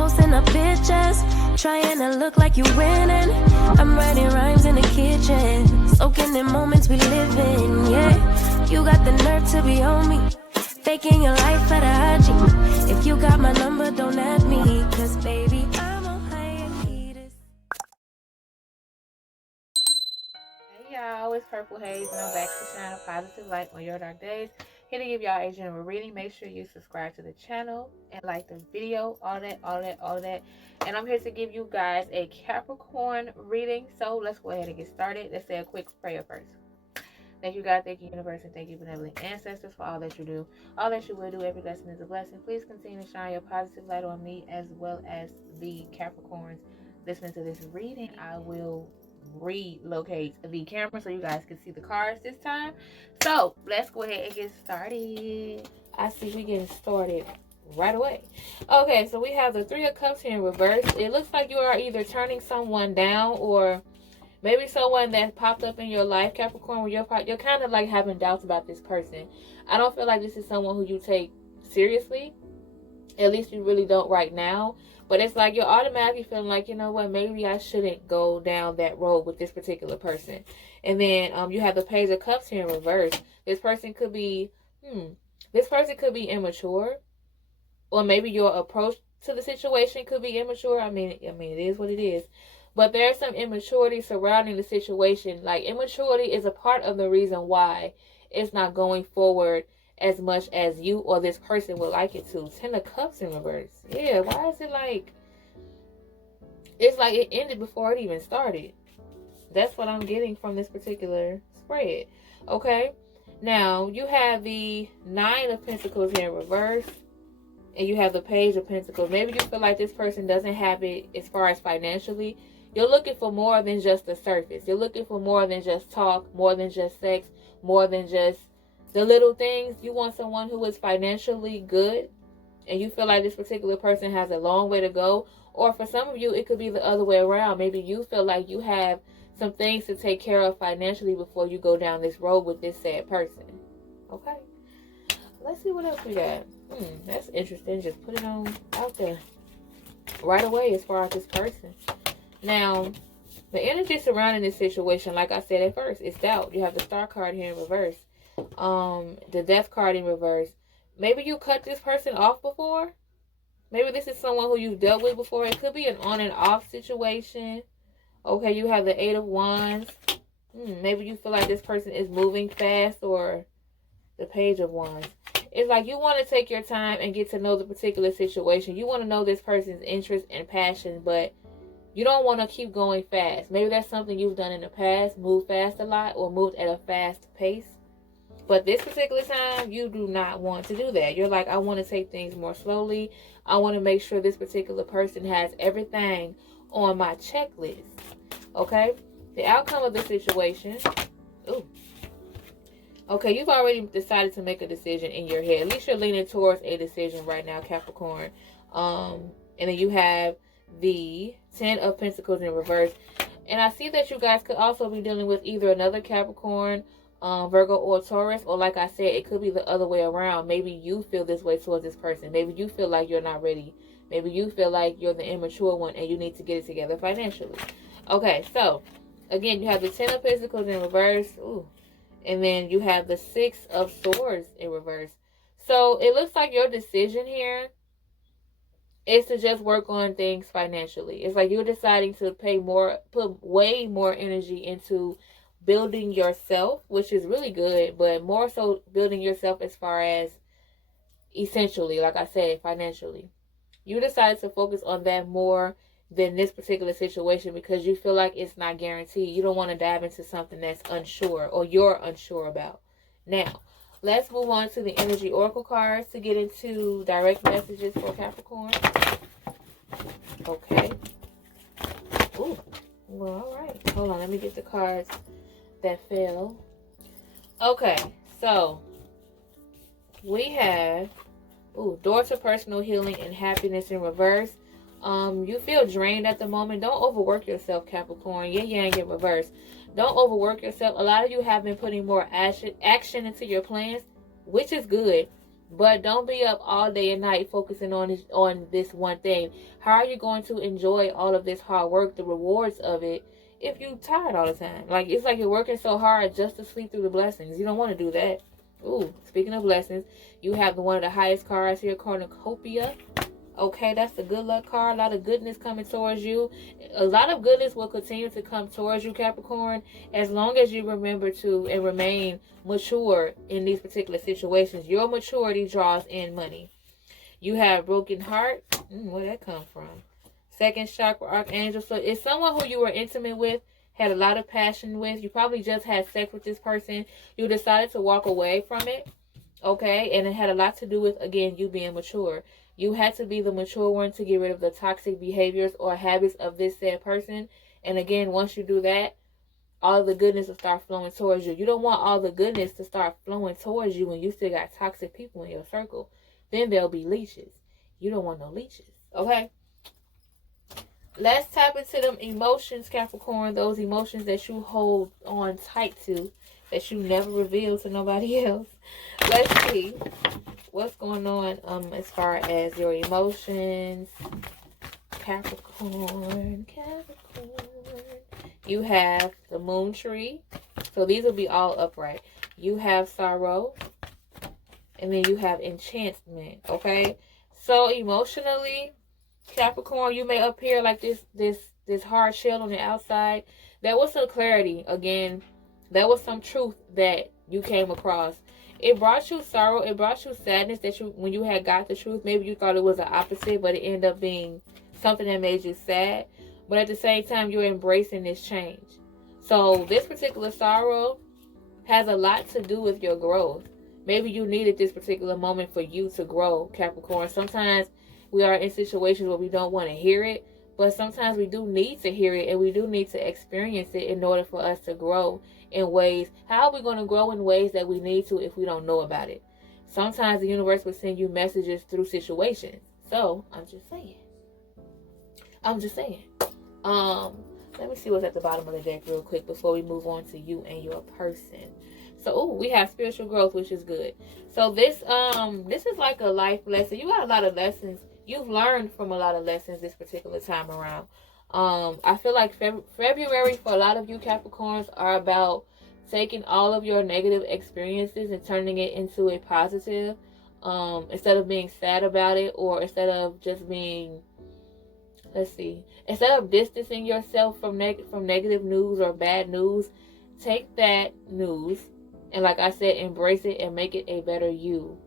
posting up pictures, trying to look like you winning. I'm writing rhymes in the kitchen, soaking in moments we live in, yeah. You got the nerve to be on me, faking your life for the IG. If you got my number, don't add me, cause baby, I'm on hiatus. Hey y'all, it's Purple Haze and I'm back to shine a positive light on your dark days. Here to give y'all a general reading. Make sure you subscribe to the channel and like the video, all that. And I'm here to give you guys a Capricorn reading. So let's go ahead and get started. Let's say a quick prayer first. Thank you, God. Thank you, universe. And thank you, benevolent ancestors, for all that you do, all that you will do. Every lesson is a blessing. Please continue to shine your positive light on me as well as the Capricorns listening to this reading. I will relocate the camera so you guys can see the cards this time. So let's go ahead and get started. I see we getting started right away. Okay, so we have the Three of Cups here in reverse. It looks like you are either turning someone down, or maybe someone that popped up in your life, Capricorn, where you're kind of like having doubts about this person. I don't feel like this is someone who you take seriously. At least you really don't right now. But it's like you're automatically feeling like, you know what, maybe I shouldn't go down that road with this particular person. And then you have the Page of Cups here in reverse. This person could be, immature. Or maybe your approach to the situation could be immature. I mean, it is what it is. But there's some immaturity surrounding the situation. Like, immaturity is a part of the reason why it's not going forward as much as you or this person would like it to. 10 of Cups in reverse. Yeah, why is it like... It's like it ended before it even started. That's what I'm getting from this particular spread. Okay? Now, you have the Nine of Pentacles here in reverse. And you have the Page of Pentacles. Maybe you feel like this person doesn't have it as far as financially. You're looking for more than just the surface. You're looking for more than just talk, more than just sex, more than just the little things. You want someone who is financially good, and you feel like this particular person has a long way to go. Or for some of you, it could be the other way around. Maybe you feel like you have some things to take care of financially before you go down this road with this sad person. Okay. Let's see what else we got. That's interesting. Just put it on out there right away as far as this person. Now, the energy surrounding this situation, like I said at first, is doubt. You have the Star card here in reverse. The Death card in reverse. Maybe you cut this person off before. Maybe this is someone who you've dealt with before. It could be an on and off situation. Okay, you have the Eight of Wands. Maybe you feel like this person is moving fast, or the Page of Wands. It's like you want to take your time and get to know the particular situation. You want to know this person's interest and passion, but you don't want to keep going fast. Maybe that's something you've done in the past, moved fast a lot or moved at a fast pace. But this particular time, you do not want to do that. You're like, I want to take things more slowly. I want to make sure this particular person has everything on my checklist. Okay? The outcome of the situation. Ooh. Okay, you've already decided to make a decision in your head. At least you're leaning towards a decision right now, Capricorn. And then you have the 10 of Pentacles in reverse. And I see that you guys could also be dealing with either another Capricorn, Virgo, or Taurus. Or like I said, it could be the other way around. Maybe you feel this way towards this person. Maybe you feel like you're not ready. Maybe you feel like you're the immature one and you need to get it together financially. Okay, so again, you have the 10 of Pentacles in reverse. Ooh. And then you have the 6 of Swords in reverse. So it looks like your decision here is to just work on things financially. It's like you're deciding to put way more energy into building yourself, which is really good, but more so building yourself as far as essentially, like I said, financially. You decided to focus on that more than this particular situation because you feel like it's not guaranteed. You don't want to dive into something that's unsure or you're unsure about. Now, let's move on to the energy oracle cards to get into direct messages for Capricorn. Okay. Ooh. Well, all right. Hold on. Let me get the cards that fell. Okay. So, we have door to personal healing and happiness in reverse. You feel drained at the moment. Don't overwork yourself, Capricorn. Yin yang in reverse. Don't overwork yourself. A lot of you have been putting more action into your plans, which is good. But don't be up all day and night focusing on this one thing. How are you going to enjoy all of this hard work, the rewards of it, if you're tired all the time? Like, it's like you're working so hard just to sleep through the blessings. You don't want to do that. Ooh, speaking of blessings, you have one of the highest cards here, cornucopia. Okay, that's a good luck card. A lot of goodness coming towards you. A lot of goodness will continue to come towards you, Capricorn, as long as you remember to and remain mature in these particular situations. Your maturity draws in money. You have broken heart. Where'd that come from? Second chakra archangel. So it's someone who you were intimate with, had a lot of passion with. You probably just had sex with this person. You decided to walk away from it. Okay, and it had a lot to do with, again, you being mature. You had to be the mature one to get rid of the toxic behaviors or habits of this said person. And again, once you do that, all the goodness will start flowing towards you. You don't want all the goodness to start flowing towards you when you still got toxic people in your circle. Then there'll be leeches. You don't want no leeches. Okay? Let's tap into them emotions, Capricorn. Those emotions that you hold on tight to, that you never reveal to nobody else. Let's see what's going on as far as your emotions. Capricorn. You have the moon tree. So these will be all upright. You have sorrow. And then you have enchantment. Okay? So emotionally, Capricorn, you may appear like this hard shell on the outside. There was some clarity. Again, there was some truth that you came across. It brought you sorrow. It brought you sadness that when you had got the truth, maybe you thought it was the opposite, but it ended up being something that made you sad. But at the same time, you're embracing this change. So this particular sorrow has a lot to do with your growth. Maybe you needed this particular moment for you to grow, Capricorn. Sometimes we are in situations where we don't want to hear it, but sometimes we do need to hear it, and we do need to experience it in order for us to grow in ways. How are we going to grow in ways that we need to if we don't know about it? Sometimes the universe will send you messages through situations. So, I'm just saying. Let me see what's at the bottom of the deck real quick before we move on to you and your person. So, we have spiritual growth, which is good. So, this is like a life lesson. You got a lot of lessons. You've learned from a lot of lessons this particular time around. I feel like February for a lot of you Capricorns are about taking all of your negative experiences and turning it into a positive. Instead of being sad about it, or instead of just being, instead of distancing yourself from negative news or bad news, take that news and, like I said, embrace it and make it a better you.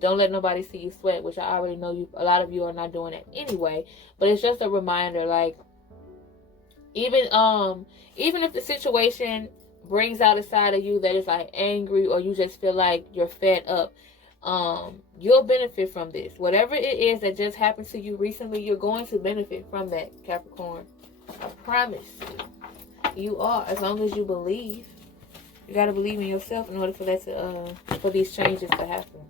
Don't let nobody see you sweat, which I already know a lot of you are not doing that anyway. But it's just a reminder, like, even if the situation brings out a side of you that is like angry, or you just feel like you're fed up, you'll benefit from this. Whatever it is that just happened to you recently, you're going to benefit from that, Capricorn. I promise you are, as long as you believe. You gotta believe in yourself in order for that for these changes to happen.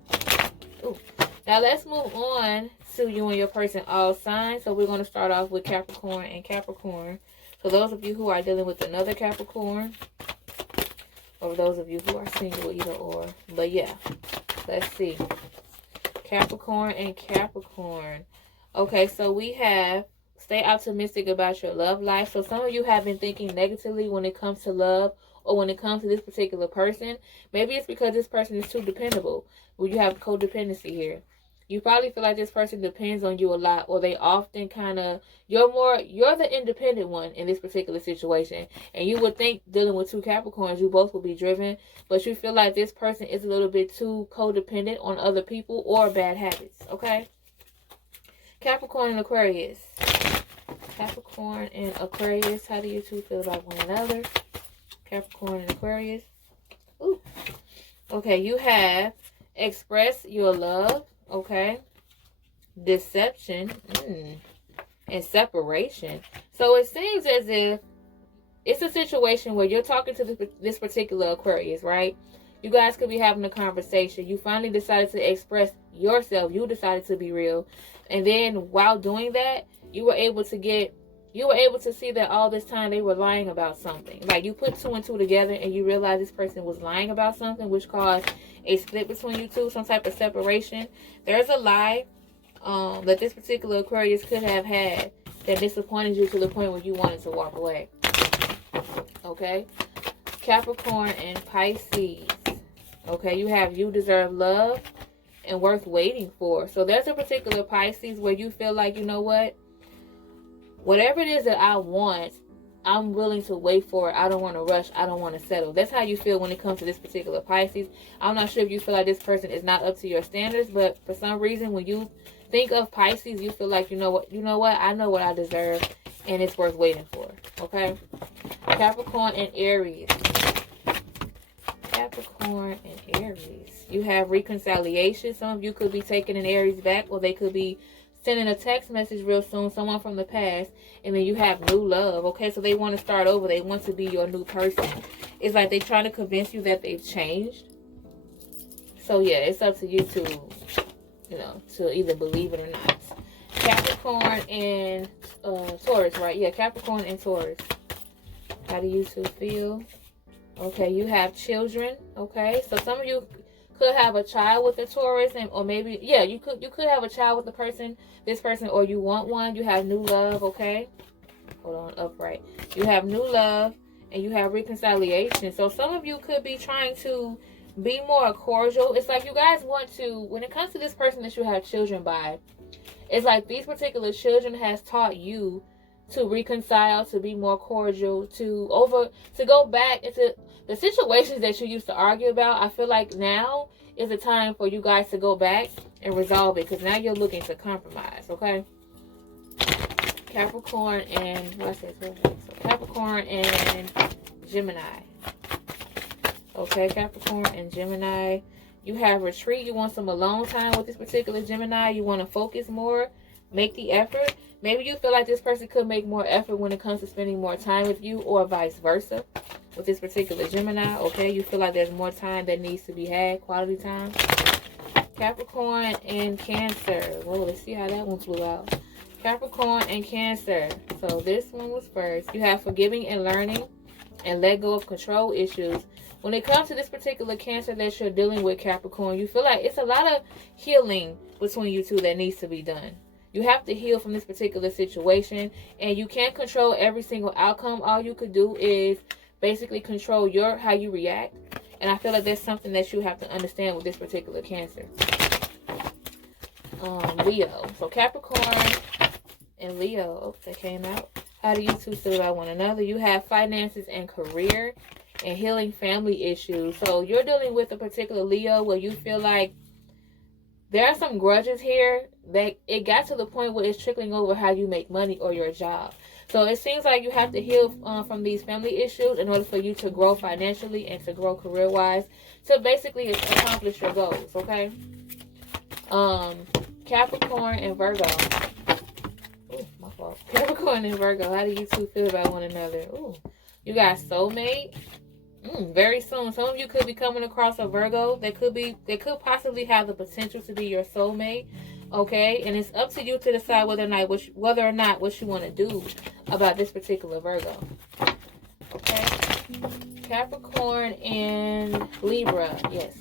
Ooh. Now let's move on to you and your person, all signs. So we're going to start off with Capricorn and Capricorn. So those of you who are dealing with another Capricorn, or those of you who are single, either or. But yeah, let's see. Capricorn and Capricorn. Okay, so we have stay optimistic about your love life. So some of you have been thinking negatively when it comes to love, or when it comes to this particular person. Maybe it's because this person is too dependable. Well, you have codependency here. You probably feel like this person depends on you a lot, or they often kind of, you're the independent one in this particular situation. And you would think, dealing with two Capricorns, you both will be driven, but you feel like this person is a little bit too codependent on other people or bad habits, okay? Capricorn and Aquarius. Capricorn and Aquarius, how do you two feel about one another? Capricorn and Aquarius. Ooh. Okay, you have express your love, okay? Deception, and separation. So it seems as if it's a situation where you're talking to this particular Aquarius, right? You guys could be having a conversation. You finally decided to express yourself. You decided to be real. And then while doing that, you were able to get you were able to see that all this time they were lying about something. Like, you put 2 and 2 together and you realize this person was lying about something, which caused a split between you two, some type of separation. There's a lie that this particular Aquarius could have had that disappointed you to the point where you wanted to walk away. Okay? Capricorn and Pisces. Okay, you have you deserve love and worth waiting for. So there's a particular Pisces where you feel like, you know what? Whatever it is that I want, I'm willing to wait for it. I don't want to rush. I don't want to settle. That's how you feel when it comes to this particular Pisces. I'm not sure if you feel like this person is not up to your standards, but for some reason, when you think of Pisces, you feel like, you know what, I know what I deserve, and it's worth waiting for. Okay? Capricorn and Aries. Capricorn and Aries. You have reconciliation. Some of you could be taking an Aries back, or they could be sending a text message real soon, someone from the past, and then you have new love. Okay, so they want to start over. They want to be your new person. It's like they're trying to convince you that they've changed. So yeah, it's up to you to, to either believe it or not. Capricorn and Taurus, right? Yeah, Capricorn and Taurus. How do you two feel? Okay, you have children. Okay, so some of you could have a child with a Taurus, or maybe, yeah, you could have a child with this person, or you want one. You have new love. Okay, hold on, upright. You have new love and you have reconciliation. So some of you could be trying to be more cordial. It's like you guys want to, when it comes to this person that you have children by, it's like these particular children has taught you to reconcile, to be more cordial, to go back into the situations that you used to argue about. I feel like now is the time for you guys to go back and resolve it, because now you're looking to compromise. Okay, Capricorn and Capricorn and Gemini. Okay, Capricorn and Gemini. You have retreat. You want some alone time with this particular Gemini. You want to focus more, make the effort. Maybe you feel like this person could make more effort when it comes to spending more time with you, or vice versa with this particular Gemini. Okay, you feel like there's more time that needs to be had, quality time. Capricorn and Cancer. Whoa, let's see how that one flew out. Capricorn and Cancer. So this one was first. You have forgiving and learning and let go of control issues. When it comes to this particular Cancer that you're dealing with, Capricorn, you feel like it's a lot of healing between you two that needs to be done. You have to heal from this particular situation, and you can't control every single outcome. All you could do is basically control how you react. And I feel like that's something that you have to understand with this particular Cancer. Leo. So Capricorn and Leo. Oh, that came out. How do you two feel about one another? You have finances and career and healing family issues. So you're dealing with a particular Leo where you feel like there are some grudges here that it got to the point where it's trickling over how you make money or your job. So it seems like you have to heal from these family issues in order for you to grow financially and to grow career-wise, to basically accomplish your goals, okay? Capricorn and Virgo. Ooh, my fault. Capricorn and Virgo, how do you two feel about one another? Ooh, you got soulmate. Very soon. Some of you could be coming across a Virgo that could possibly have the potential to be your soulmate. Okay, and it's up to you to decide whether or not what you want to do about this particular Virgo. Okay, Capricorn and Libra. Yes,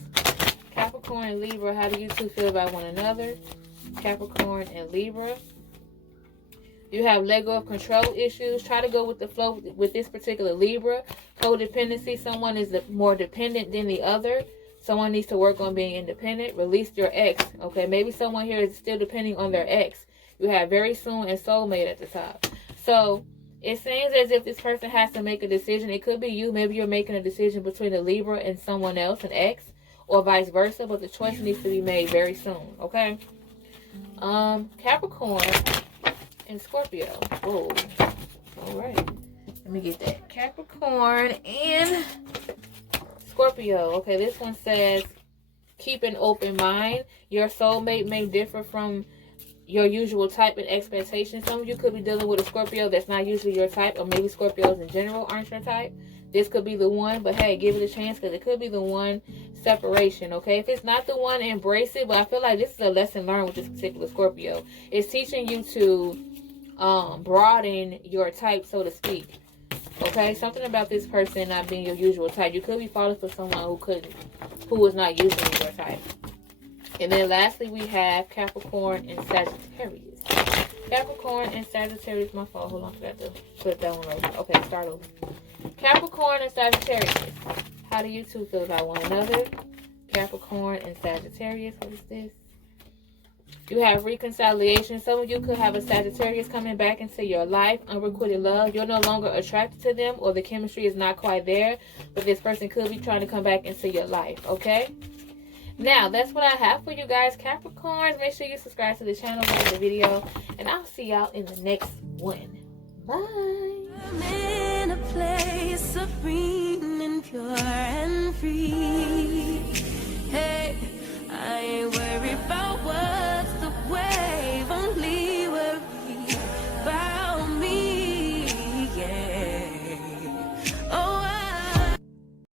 Capricorn and Libra. How do you two feel about one another? Capricorn and Libra. You have let go of control issues. Try to go with the flow with this particular Libra. Codependency. Someone is more dependent than the other. Someone needs to work on being independent. Release your ex. Okay, maybe someone here is still depending on their ex. You have very soon and soulmate at the top. So it seems as if this person has to make a decision. It could be you. Maybe you're making a decision between a Libra and someone else, an ex, or vice versa. But the choice needs to be made very soon. Okay. Capricorn and Scorpio. Whoa. All right. Let me get that. Capricorn and Scorpio. Okay, this one says, keep an open mind. Your soulmate may differ from your usual type and expectations. Some of you could be dealing with a Scorpio that's not usually your type, or maybe Scorpios in general aren't your type. This could be the one, but hey, give it a chance, because it could be the one. Separation, okay? If it's not the one, embrace it. But I feel like this is a lesson learned with this particular Scorpio. It's teaching you to broaden your type, so to speak. Okay, something about this person not being your usual type. You could be falling for someone who is not usually your type. And then lastly, we have Capricorn and Sagittarius. Capricorn and Sagittarius, my fault. Hold on, I forgot to put that one over. Okay, start over. Capricorn and Sagittarius. How do you two feel about one another? Capricorn and Sagittarius. What is this? You have reconciliation. Some of you could have a Sagittarius coming back into your life. Unrequited love. You're no longer attracted to them, or the chemistry is not quite there. But this person could be trying to come back into your life. Okay? Now, that's what I have for you guys, Capricorns. Make sure you subscribe to the channel, like the video, and I'll see y'all in the next one. Bye. I'm in a place serene and pure and free.